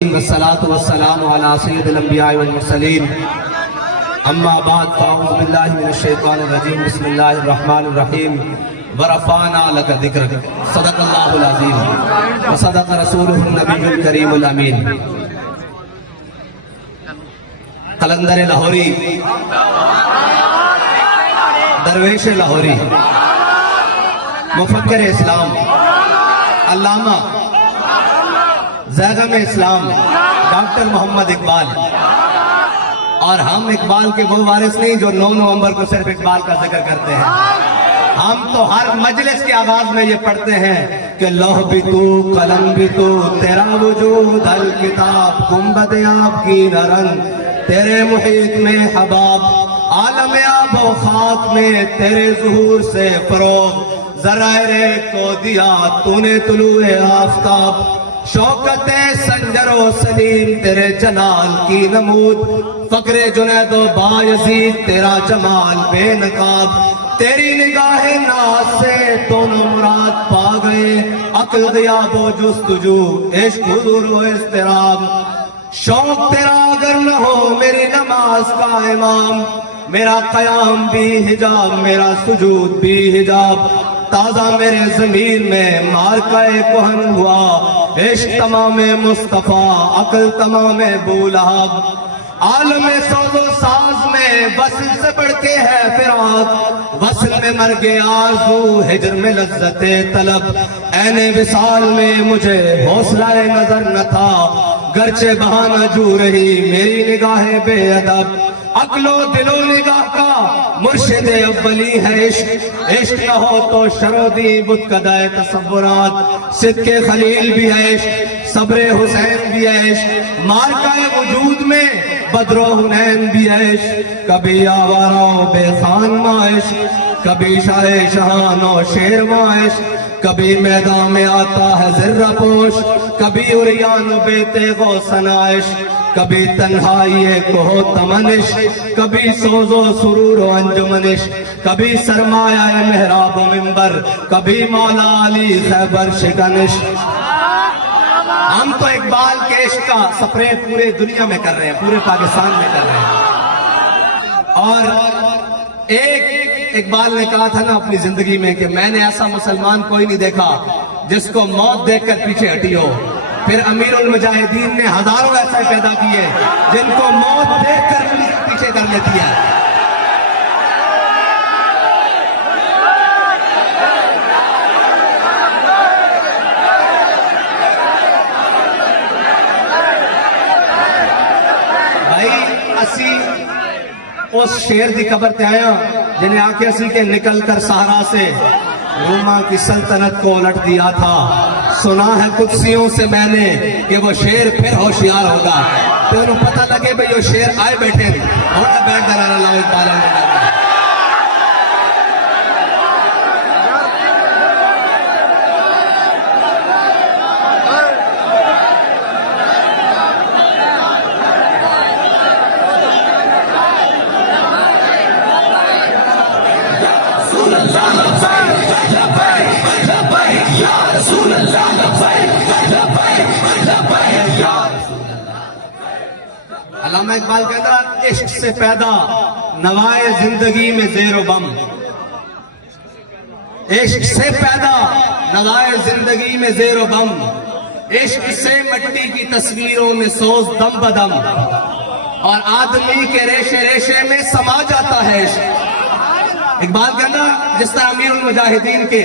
والصلاة والسلام على سید الانبیاء والمرسلین اما بعد فاعوذ باللہ من الشیطان الرجیم بسم اللہ الرحمن الرحیم ورفعنا لک ذکرک صدق اللہ العظیم وصدق رسولہ النبی الکریم الامین۔ قلندر لاہوری، درویش لاہوری، مفکر اسلام، علامہ زیغم اسلام ڈاکٹر محمد اقبال۔ اور ہم اقبال کے وہ وارث نہیں جو 9 نومبر کو صرف اقبال کا ذکر کرتے ہیں، ہم تو ہر مجلس کے آغاز میں یہ پڑھتے ہیں کہ لوح بھی تو قلم بھی تو تیرا وجود الکتاب گنبد آب کی رنگ تیرے محیط میں حباب عالم آب و خاک میں تیرے ظہور سے فروغ ذرائع کو دیا تو نے طلوع آفتاب شوکت سنجر و سلیم تیرے جلال کی نمود فقر جنید و بایزید تیرا جمال بے نقاب تیری نگاہ ناز سے دونوں مراد پا گئے عقل غیاب و جستجو عشق حضور و اضطراب شوق تیرا اگر نہ ہو میری نماز کا امام میرا قیام بھی حجاب میرا سجود بھی حجاب تازہ میرے ضمیر میں مارکہ کہن ہوا عشق تمام مصطفیٰ عقل تمام بولہب عالم سوز و ساز میں وصل سے بڑھ کے ہے فراق وصل میں مرگ آرزو ہجر میں لذت طلب عین وصال میں مجھے حوصلہ نظر نہ تھا گرچہ بہانہ جو رہی میری نگاہ بے ادب عقل و دل و نگاہ کا مرشد اولی ہے عشق عشق نہ ہو تو شرودی بتکدہ تصورات صدق خلیل بھی ہے عشق صبر حسین بھی ہے عشق مارکہ وجود میں بدر و حنین بھی ہے عشق کبھی آوارہ و بے خان معاش کبھی شاہ شہان و شیر معاش کبھی میدان میں آتا ہے ذرہ پوش کبھی عریان و بے تیغ و سنائش کبھی تنہائی کوہ تمنش کبھی سوز و سرور و انجمنش کبھی سرمایہ محراب و منبر کبھی مولا علی خیبر شکنش۔ ہم تو اقبال کے عشق کا سپریٹ پورے دنیا میں کر رہے ہیں پورے پاکستان میں کر رہے ہیں۔ اور ایک اقبال نے کہا تھا نا اپنی زندگی میں کہ میں نے ایسا مسلمان کوئی نہیں دیکھا جس کو موت دیکھ کر پیچھے ہٹی ہو۔ پھر امیر المجاہدین نے ہزاروں ایسے پیدا کیے جن کو موت دیکھ کر پیچھے کر لیتی ہے۔ بھائی اسی اس شیر دی قبر تے آیا جنہیں آکے اسی کے نکل کر سہارا سے روما کی سلطنت کو الٹ دیا تھا۔ سنا ہے قدسیوں سے میں نے کہ وہ شیر پھر ہوشیار ہوگا تو انہوں پتہ لگے بھئی وہ شیر آئے بیٹھے ہونا بیٹھ درار اللہ اقبال ہونے علامہ اقبال کہتا ہے عشق سے پیدا نوائے زندگی میں زیر و بم عشق سے پیدا نوائے زندگی میں زیر و بم عشق سے مٹی کی تصویروں میں سوز دم بدم اور آدمی کے ریشے ریشے میں سما جاتا ہے عشق۔ اقبال کہتا جس طرح امیر المجاہدین کے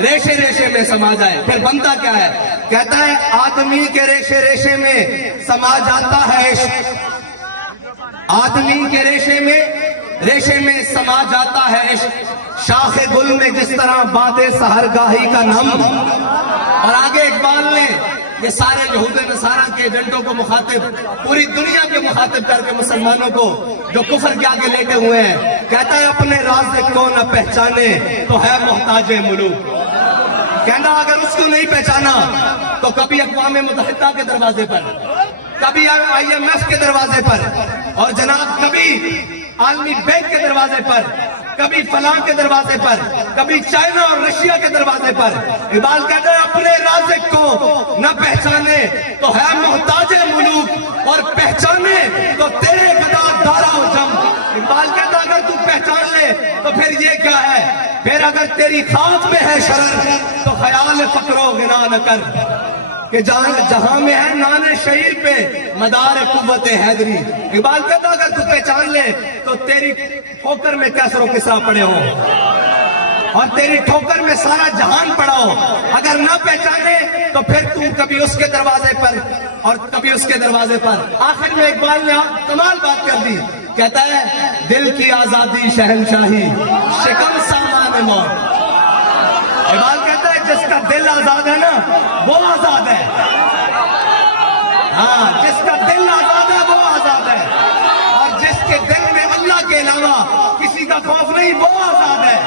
ریشے ریشے میں سما جائے پھر بنتا کیا ہے؟ کہتا ہے آدمی کے ریشے ریشے میں سما جاتا ہے عشق آدمی کے ریشے میں سما جاتا ہے عشق شاخ گل میں جس طرح باد سحرگاہی کا نم۔ اور آگے اقبال نے یہ سارے یہود نصارہ کے ایجنٹوں کو مخاطب پوری دنیا کے مخاطب کر کے مسلمانوں کو جو کفر کے آگے لیٹے ہوئے ہیں کہتا ہے اپنے رازق کو نہ پہچانے تو ہے محتاج ملوک۔ کہنا اگر اس کو نہیں پہچانا تو کبھی اقوام متحدہ کے دروازے پر کبھی IMF کے دروازے پر اور جناب کبھی عالمی بینک کے دروازے پر کبھی فلاں کے دروازے پر، کبھی چائنا اور رشیا کے دروازے پر۔ اقبال کہتا ہے اپنے رازق کو نہ پہچانے تو ہے محتاج ملوک، اور پہچانے تو تیرے گدا دارا و جم۔ اقبال کہتا ہے اگر تو پہچان لے تو پھر یہ کیا ہے، پھر اگر تیری خواب میں ہے شرر تو خیال فقر و غنا نہ کر، کہ جہاں میں ہے نان شہیر پہ مدار قوت حیدری۔ اقبال کہتا اگر تو پہچان لے تو تیری ٹھوکر میں کیسر و کسرا پڑے ہو، اور تیری ٹھوکر میں سارا جہان پڑا ہو۔ اگر نہ پہچانے تو پھر تم کبھی اس کے دروازے پر اور کبھی اس کے دروازے پر۔ آخر میں اقبال نے کمال بات کر دی، کہتا ہے دل کی آزادی شہنشاہی شکم سامان موت۔ اقبال کہتا ہے جس کا دل آزاد ہے نا وہ آزاد ہے، ہاں جس کا دل آزاد ہے وہ آزاد ہے، اور جس کے دل میں اللہ کے علاوہ کسی کا خوف نہیں وہ آزاد ہے۔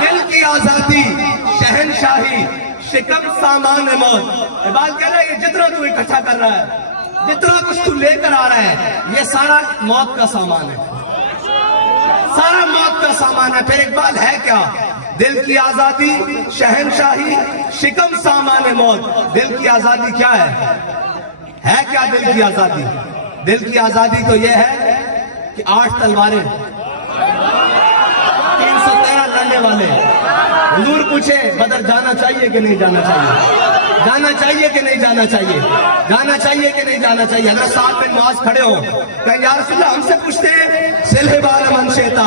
دل کی آزادی شہنشاہی شکم سامان موت۔ اقبال کہہ رہا ہے یہ جتنا تو اکٹھا کر رہا ہے، جتنا کچھ تو لے کر آ رہا ہے، یہ سارا موت کا سامان ہے، سارا موت کا سامان ہے۔ پھر اقبال ہے کیا؟ دل کی آزادی شہنشاہی شکم سامان موت۔ دل کی آزادی کیا ہے کیا دل کی آزادی؟ دل کی آزادی تو یہ ہے کہ 8 تلواریں، 313 لڑنے والے۔ حضور پوچھے بدر جانا چاہیے کہ نہیں جانا چاہیے، جانا چاہیے کہ نہیں جانا چاہیے، جانا چاہیے کہ نہیں جانا چاہیے۔ حضرت صاحب بن معاذ کھڑے ہو کہ یا رسول اللہ ہم سے پوچھتے ہیں سلح بال من شیتا،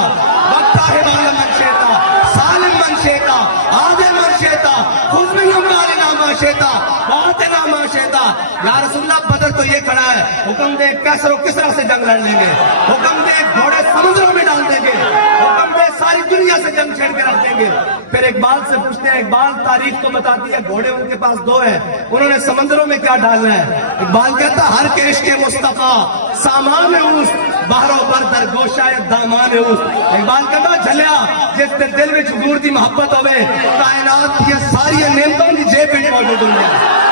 وقتہ بال من شیتا، سالم من شیتا، عادل من شیتا، خود من امبال ناما شیتا، بات ناما شیتا۔ یا رسول اللہ بدر تو یہ کھڑا ہے، حکم دے کیسر و کسرا سے جنگ لڑ لیں گے، حکم دے گھوڑے سمندروں میں ڈال دیں گے، حکم دے ساری دنیا سے جنگ چھیڑ کے رکھ دیں گے۔ پھر اقبال سے پوچھتے ہیں، اقبال تاریخ تو بتاتی ہے گھوڑے ان کے پاس 2 ہیں، انہوں نے سمندروں میں کیا ڈالنا ہے؟ اقبال کہتا ہر کے عشق مصطفیٰ سامان اوس، باہروں پر در گوشہ دامان اوس۔ اقبال کہتا جھلیا جس دے دل میں حضور دی محبت ہوئے، کائنات کی ساری نعمتوں کی جیب میں موجود ہوں گے۔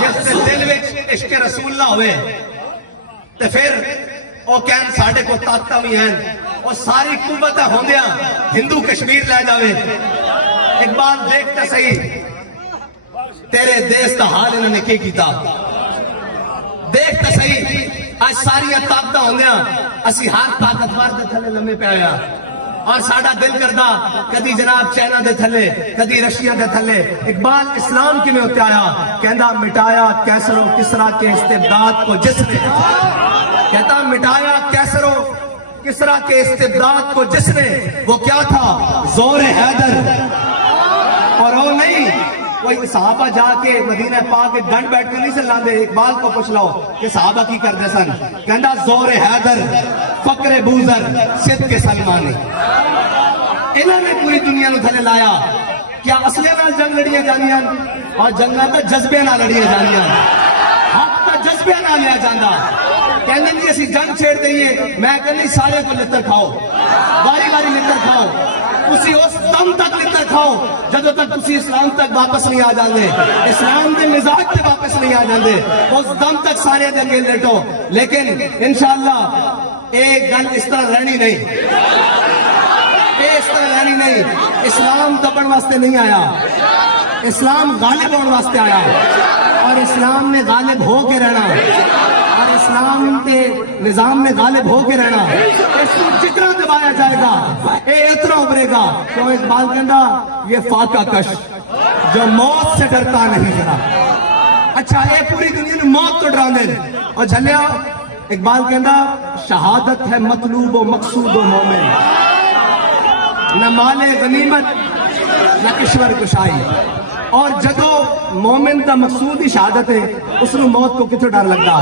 جس دے دل وچ عشق رسول اللہ ہوئے تے پھر او کہن ساڈے کو طاقتاں بھی ہیں، او ساری قوتاں ہوندیاں ہندو کشمیر لے جاوے۔ اقبال دیکھتے صحیح تیرے دیس کا حال انہوں نے کیتا، دیکھتے صحیح آج ساری طاقتاں ہوندیاں اسی ہر طاقتور دے تھلے لمے پے ہویا، اور ساڈا دل کردا کدی جناب چائنا دے تھلے کدی رشیا دے تھلے۔ اقبال اسلام کی میں ہوتے آیا، کہندا مٹایا کیسر و کسرا کے استبداد کو جس نے، کہتا مٹایا کیسر و کسرا کے استبداد کو جس نے، وہ کیا تھا زور حیدر، اور وہ نہیں کوئی صحابہ جا کے مدینہ پاک کے گنڈ بیٹھ کے نہیں سے لاندے۔ اقبال کو پوچھ لو کہ صحابہ کی کر دے سن، کہندا زور حیدر فقر بوزر صدق سلمانی۔ انہوں نے پوری دنیا نو تھلے لایا، کیا اصلے نال جنگ لڑیاں جانیاں، اور جنگاں تے جذبے نال لڑیاں جانیاں، حق تے جذبے نال لیا جاندا۔ کہندے جی اسی جنگ چھیڑ دئیے، میں کہندی سارے کو لتر کھاؤ، باری باری لتر کھاؤ، اسی اس دم تک لتر کھاؤ جدو تک تسی اسلام تک واپس نہیں آ جاندے، اسلام دے مزاج تے واپس نہیں آ جاندے، اس دم تک سارے دے اگے لیٹو۔ لیکن انشاءاللہ ایک گل اس طرح رہنی نہیں، اس طرح رہنی نہیں۔ اسلام دبن واسطے نہیں آیا، اسلام غالب ہونے واسطے آیا، اور اسلام نے غالب ہو کے رہنا، اور اسلام کے نظام میں غالب ہو کے رہنا۔ اس کو جتنا دبایا جائے گا اے اتنا ابھرے گا۔ تو اقبال کہندا یہ فاقہ کش جو موت سے ڈرتا نہیں ذرا، اچھا اے پوری دنیا نے موت تو ڈراندے، اور جھلیا اقبال کہندا شہادت ہے مطلوب و مقصود و مومن، نہ مال غنیمت نہ کشور کشائی۔ اور جدو مومن کا مقصود ہی شہادت ہے، اس نے موت کو کتنے ڈر لگتا۔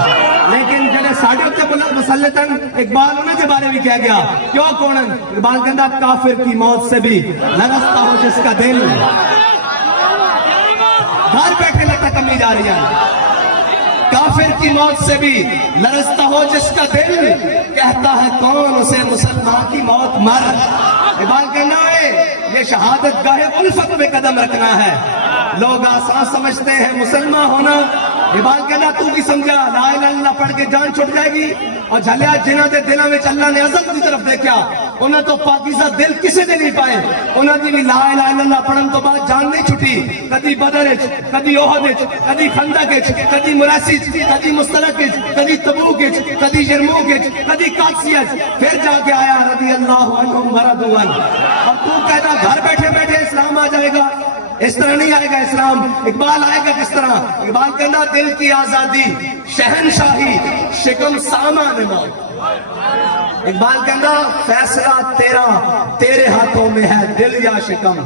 لیکن جڑے ساڈے اوتے مسلطن اقبال انہاں دے بارے بھی کہہ گیا، کیوں کونن؟ اقبال کہندا کافر کی موت سے بھی لرزتا ہو جس کا دل، گھر بیٹھے لگتا کمی جا رہی ہے کافر کی موت سے بھی لرزتا ہو جس کا دل کہتا ہے کون اسے مسلمان کی موت مر اقبال کہنا ہے یہ شہادت گاہ الفت میں قدم رکھنا ہے لوگ آسان سمجھتے ہیں مسلمان ہونا اقبال کہنا تو بھی سمجھا لا الہ الا اللہ پڑھ کے جان چھٹ جائے گی اور جھلیا جنہ دے دلوں میں اللہ نے عزت کی طرف دیکھا انہیں تو پاکیزہ دل کسے دے نہیں پائے انہیں دی بھی لا الہ الا اللہ پڑھن تو بعد جان نہیں چھٹی کدی بدر کدی احد کدی خندق کدی مراسی کدی مستلق کدی تبوک کدی یرموک کدی قادسیہ پھر جا کے آیا رضی اللہ عنہم ورضوا عنہ اور تو کہتا گھر بیٹھے بیٹھے اسلام آ جائے گا اس طرح نہیں آئے گا اسلام اقبال آئے گا کس طرح اقبال کہنا دل کی آزادی شہنشاہی شکم سامان موت اقبال کہنا فیصلہ تیرا تیرے ہاتھوں میں ہے دل یا شکم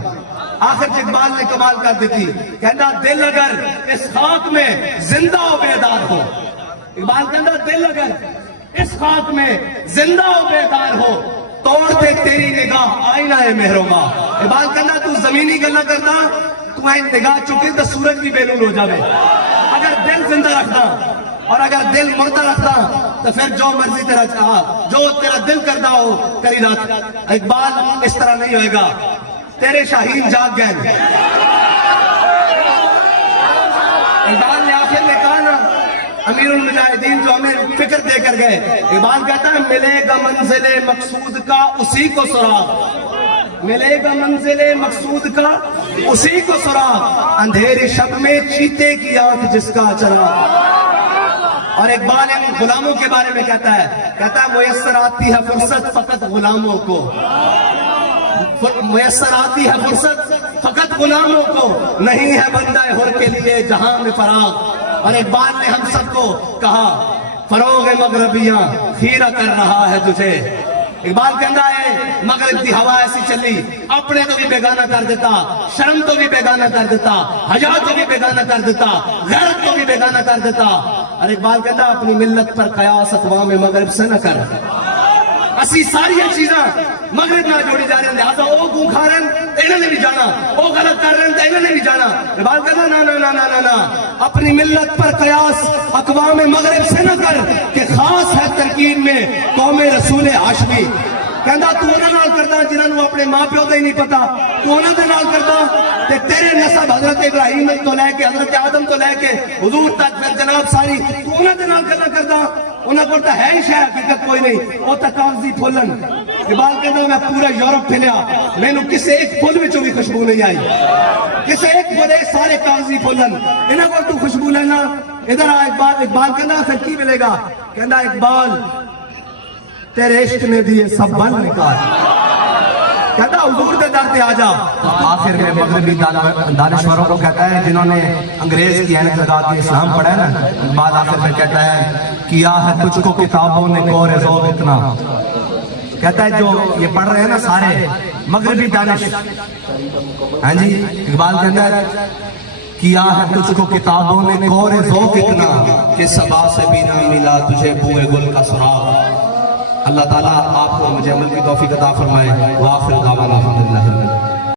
آخر اقبال نے کمال کر دی تھی کہنا دل اگر اس خاک میں زندہ و بیدار ہو اقبال کہنا دل اگر اس خاک میں زندہ و بیدار ہو توڑ دے تیری نگاہ آئینہ مہروبا اقبال کہنا تو زمینی گلا کرتا تو ہے نگاہ چکی تو سورج بھی بیرون ہو جاوے اگر دل زندہ رکھتا اور اگر دل مردہ رکھتا تو پھر جو مرضی تیرا چاہا جو تیرا دل کرتا ہو کری رات اقبال اس طرح نہیں ہوئے گا تیرے شاہین جاگ گئے اقبال نے آخر میں کہا نا امیر المجاہدین جو ہمیں فکر دے کر گئے اقبال کہتا ہے ملے گا منزل مقصود کا اسی کو سراغ ملے گا منزل مقصود کا اسی کو سراغ اندھیرے شب میں چیتے کی آنکھ جس کا چراغ اور اقبال ان غلاموں کے بارے میں کہتا ہے میسر آتی ہے فرصت فقط غلاموں کو میسر آتی ہے فرصت فقط غلاموں کو نہیں ہے بندہ حر کے لیے جہاں میں فراغ اور اقبال نے ہم سب کو کہا فروغ مغربیاں خیرہ کر رہا ہے تجھے اقبال کہنا ہے مغرب کی ہوا ایسی چلی اپنے تو بھی بیگانہ کر دیتا شرم تو بھی بیگانہ کر دیتا حیا تو بھی بیگانہ کر دیتا غیرت تو بھی بیگانہ کر دیتا اور اقبال کہتا اپنی ملت پر قیاس اقوام مغرب سے نہ کر اسی ساری چیزاں مغرب نہ جوڑی جا رہے ہیں لہذا وہ گوں کھا رہے ہیں انہوں نے بھی جانا وہ غلط کر رہے ہیں انہوں نے بھی جانا اقبال کہتا نا نا نا نا نا اپنی ملت پر قیاس اقوام مغرب سے نہ کر کہ خاص ہے ترکیب میں قوم رسول ہاشمی کہندا تو انہاں نال کردا جنہاں نوں اپنے ماں پیو دا ہی نہیں پتا تو انہاں دے نال کردا تے تیرے نسب حضرت ابراہیم تو لے کے حضرت آدم تو لے کے حضور تک پھر جناب ساری تو انہاں دے نال کردا انہاں کو تو ہے ہی شے حقیقت کوئی نہیں وہ تو کاغذی پھولن اقبال کہندا میں پورا یورپ پھیلیا مینوں کسے ایک پھول وچوں بھی خوشبو نہیں آئی کسے ایک پھول سارے کاغذی پھولن انہاں کو تو خوشبو لینا ادھر آ اقبال کہندا پھر کی ملے گا کہندا اقبال تیرے عشق نے دیے سب بن نکال کہتا حضور دے در پہ آ جا آخر میں مغربی دانشوروں کو کہتا ہے جنہوں نے انگریز کی عینت لگا کے اسلام پڑھا ہے نا بعد آخر میں کہتا ہے کیا ہے تجھ کو کتابوں نے کور ذوق اتنا کہتا ہے جو یہ پڑھ رہے ہیں نا سارے مغربی دانش ہاں جی اقبال کہتا ہے کیا ہے تجھ کو کتابوں نے کور ذوق اتنا کہ صبا سے بھی نہ ملا تجھے بوئے گل کا سراغ اللہ تعالیٰ آپ کو مجھے عمل کی توفیق عطا فرمائے وآخر دعوانا الحمدللہ